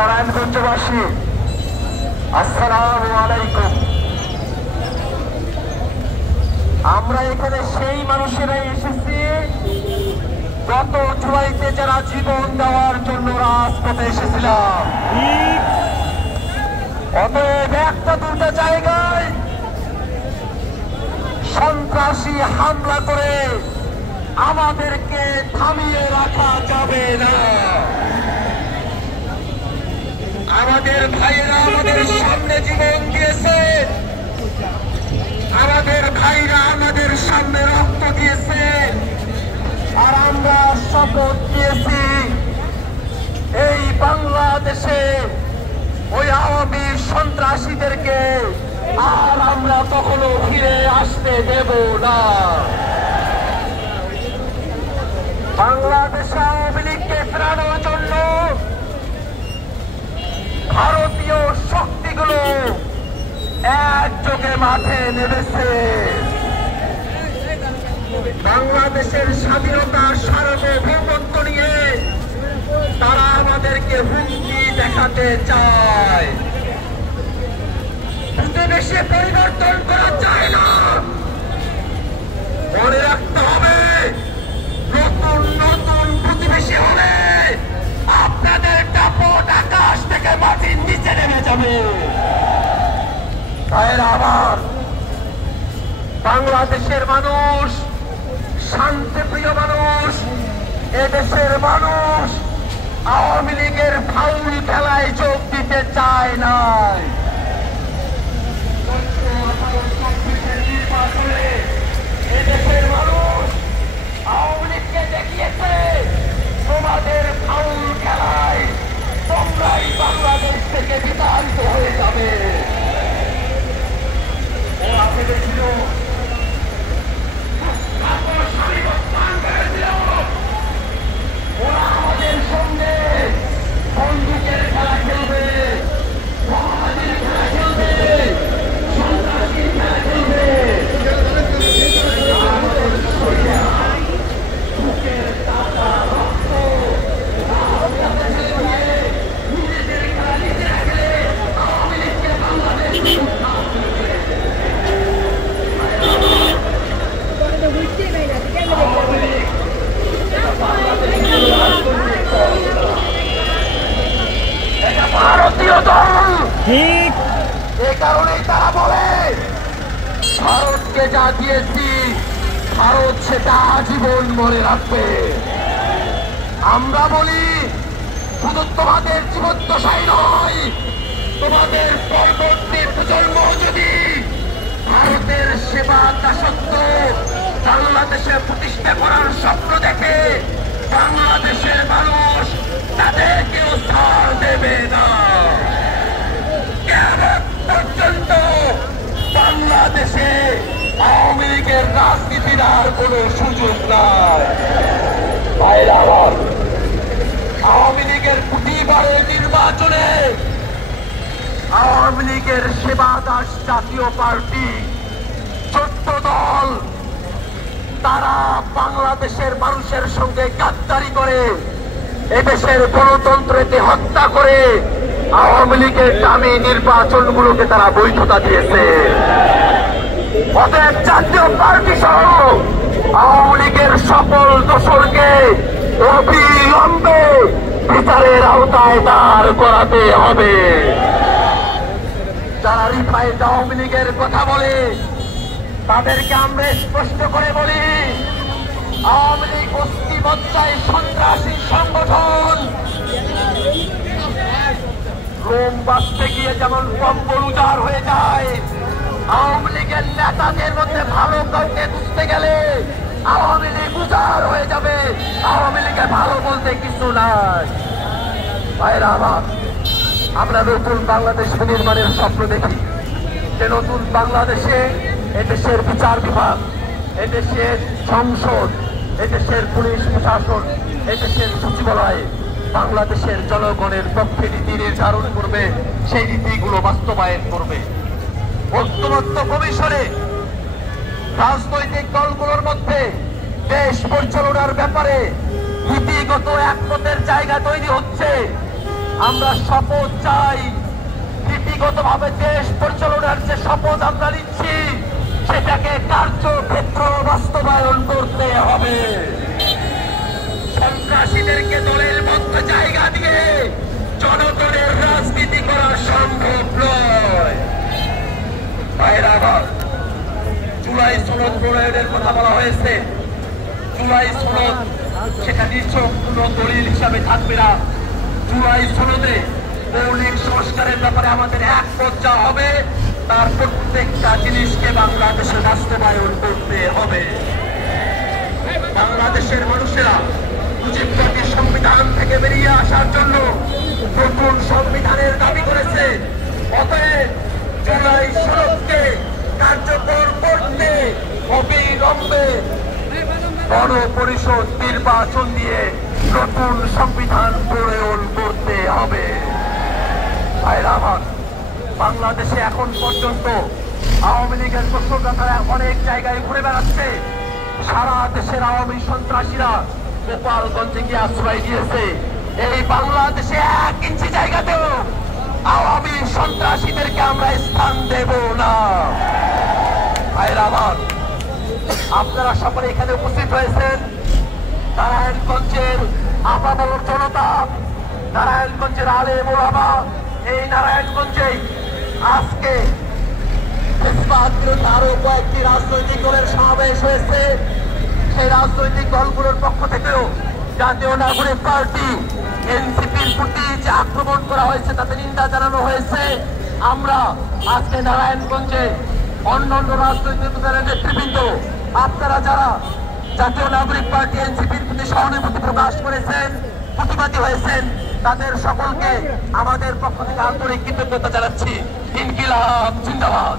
নারায়ণগঞ্জবাসী, আসসালামু আলাইকুম। আমরা এখানে সেই মানুষেরাই এসেছি গত জুলাইতে যারা জীবন দেওয়ার জন্য রাজপথে এসেছিলাম। অতএব একটা দুটা জায়গায় সন্ত্রাসী হামলা করে আমাদেরকে থামিয়ে রাখা যাবে না। আমাদের ভাইয়েরা আমাদের সামনে জীবন দিয়েছে, আমাদের ভাইরা আমাদের সামনে রক্ত দিয়েছে, আর আমরা শপথ দিয়েছি এই বাংলাদেশে ওই আওয়ামী সন্ত্রাসীদেরকে আর আমরা কখনো ফিরে আসতে দেব না। বাংলাদেশ আওয়ামী লীগকে ফেরানোর জন্য ভারতীয় শক্তিগুলো একযোগে মাঠে নেমেছে। বাংলাদেশের স্বাধীনতা সার্বভৌমত্ব নিয়ে তারা আমাদেরকে হুমকি দেখাতে চায়। দেশে পরিবর্তন করা যায় না। মনে রাখতে হবে, নতুন নতুন প্রতিবেশী হলে আপনাদের দাপট আকাশ থেকে মাটির নিচে নেমে যাবে। আমার বাংলাদেশের মানুষ শান্তিপ্রিয় মানুষ, এদেশের মানুষ আওয়ামী লীগের ফাউল খেলায় যোগ দিতে চায় না। এদেশের মানুষ আওয়ামী লীগকে দেখিয়েছে তোমাদের ফাউল খেলায় তোমরাই বাংলাদেশ থেকে বিতাড়িত হয়ে যাবে। ওরা ভেবেছিল ওরা আমাদের সঙ্গে বন্দুকের খেলা খেলবে, মহামারীর খেলা খেলবে, সন্ত্রাসীর খেলা খেলবে। ভারতীয় দল ঠিক এ কারণেই তারা বলে ভারতকে যা দিয়েছি ভারত সেটা আজীবন মনে রাখবে। আমরা বলি শুধু তোমাদের জীবদ্দশাই নয়, তোমাদের পরবর্তী প্রজন্ম যদি ভারতের সেবা দাসত্ব বাংলাদেশে প্রতিষ্ঠা করার স্বপ্ন দেখে, বাংলাদেশের মানুষ তাদেরকেও ছাড় দেবে না। কিয়ামত পর্যন্ত বাংলাদেশে আওয়ামী লীগের রাজনীতির আর কোন সুযোগ নাই। আওয়ামী লীগের প্রতিবারের নির্বাচনে আওয়ামী লীগের সেবা দাস জাতীয় পার্টি 14 দল তারা বাংলাদেশের মানুষের সঙ্গে গাদ্দারি করে এদেশের গণতন্ত্রকে হত্যা করে আওয়ামী লীগের দামি নির্বাচনগুলোকে তারা বৈধতা দিয়েছে। অতএব জাতীয় পার্টি সহ আওয়ামী লীগের সকল দোসরকে অবিলম্বে বিচারের আওতায় দাঁড় করাতে হবে। যারা রিফাইন্ড আওয়ামী লীগের কথা বলে তাদেরকে আমরা স্পষ্ট করে বলি, আওয়ামী লীগ অস্থিমজ্জায় সন্ত্রাসী সংগঠন। রোম বাঁচতে গিয়ে যেমন কম্বল উজাড় হয়ে যায়, আওয়ামী লীগের নেতাদের মধ্যে ভালো কাউকে খুঁজতে গেলে আওয়ামী লীগ উজাড় হয়ে যাবে। আওয়ামী লীগে ভালো বলতে কিছু নাই। ভাইরা আমার, আমরা নতুন বাংলাদেশ নির্মাণের স্বপ্ন দেখি, যে নতুন বাংলাদেশে এদেশের বিচার বিভাগ, এদেশের সংসদ, এদেশের পুলিশ প্রশাসন, এদেশের সচিবালয় বাংলাদেশের জনগণের পক্ষে নীতি নির্ধারণ করবে, সেই নীতিগুলো বাস্তবায়ন করবে। ঐক্যমত্য কমিশনে রাজনৈতিক দলগুলোর মধ্যে দেশ পরিচালনার ব্যাপারে নীতিগত একমতের জায়গা তৈরি হচ্ছে। আমরা শপথ চাই, নীতিগতভাবে দেশ পরিচালনার যে শপথ আমরা নিচ্ছি সেটাকে কার্যক্ষেত্র বাস্তবায়ন করতে হবে। সন্ত্রাসীদেরকে দলের মধ্যে জায়গা দিয়ে জনগণের রাজনীতি করা সম্ভব নয়। জুলাই সনদ প্রণয়নের কথা বলা হয়েছে। জুলাই সনদ সেটা নিছক কোনো দলিল হিসাবে থাকবে না। জুলাই সনদে মৌলিক সংস্কারের ব্যাপারে আমাদের একমত যা হবে তার প্রত্যেকটা জিনিসকে বাংলাদেশে বাস্তবায়ন করতে হবে। বাংলাদেশের মানুষেরা মুজিববাদী সংবিধান থেকে বেরিয়ে আসার জন্য নতুন সংবিধানের দাবি করেছে। অতএব জুলাই সনদকে কার্যকর করতে অবিলম্বে গণপরিষদ নির্বাচন দিয়ে নতুন সংবিধান প্রণয়ন করতে হবে। বাংলাদেশে এখন পর্যন্ত আওয়ামী লীগের দোসররা অনেক জায়গায় ঘুরে বেড়াচ্ছে। সারা দেশের আওয়ামী সন্ত্রাসীরা গোপালগঞ্জে গিয়ে আশ্রয় দিয়েছে। এই বাংলাদেশে 1 ইঞ্চি জায়গাতেও আওয়ামী সন্ত্রাসীদেরকে আমরা স্থান দেব না। আপনারা সকলে এখানে উপস্থিত হয়েছেন। নারায়ণগঞ্জের আপামর জনতা, নারায়ণগঞ্জের আলেম ওলামা, এই নারায়ণগঞ্জে আজকে আরো কয়েকটি রাজনৈতিক দলের সমাবেশ হয়েছে। সেই রাজনৈতিক দলগুলোর পক্ষ থেকেও জাতীয় নাগরিক পার্টি এনসিপির প্রতি যে আক্রমণ করা হয়েছে তাতে নিন্দা জানানো হয়েছে। আমরা আজকে নারায়ণগঞ্জে অন্যান্য রাজনৈতিক দলের নেতৃবৃন্দ, আপনারা যারা জাতীয় নাগরিক পার্টি এনসিপির প্রতি সহানুভূতি প্রকাশ করেছেন, প্রতিবাদী হয়েছেন, তাদের সকলকে আমাদের পক্ষ থেকে আন্তরিক কৃতজ্ঞতা জানাচ্ছি। ইনকিলাব জিন্দাবাদ।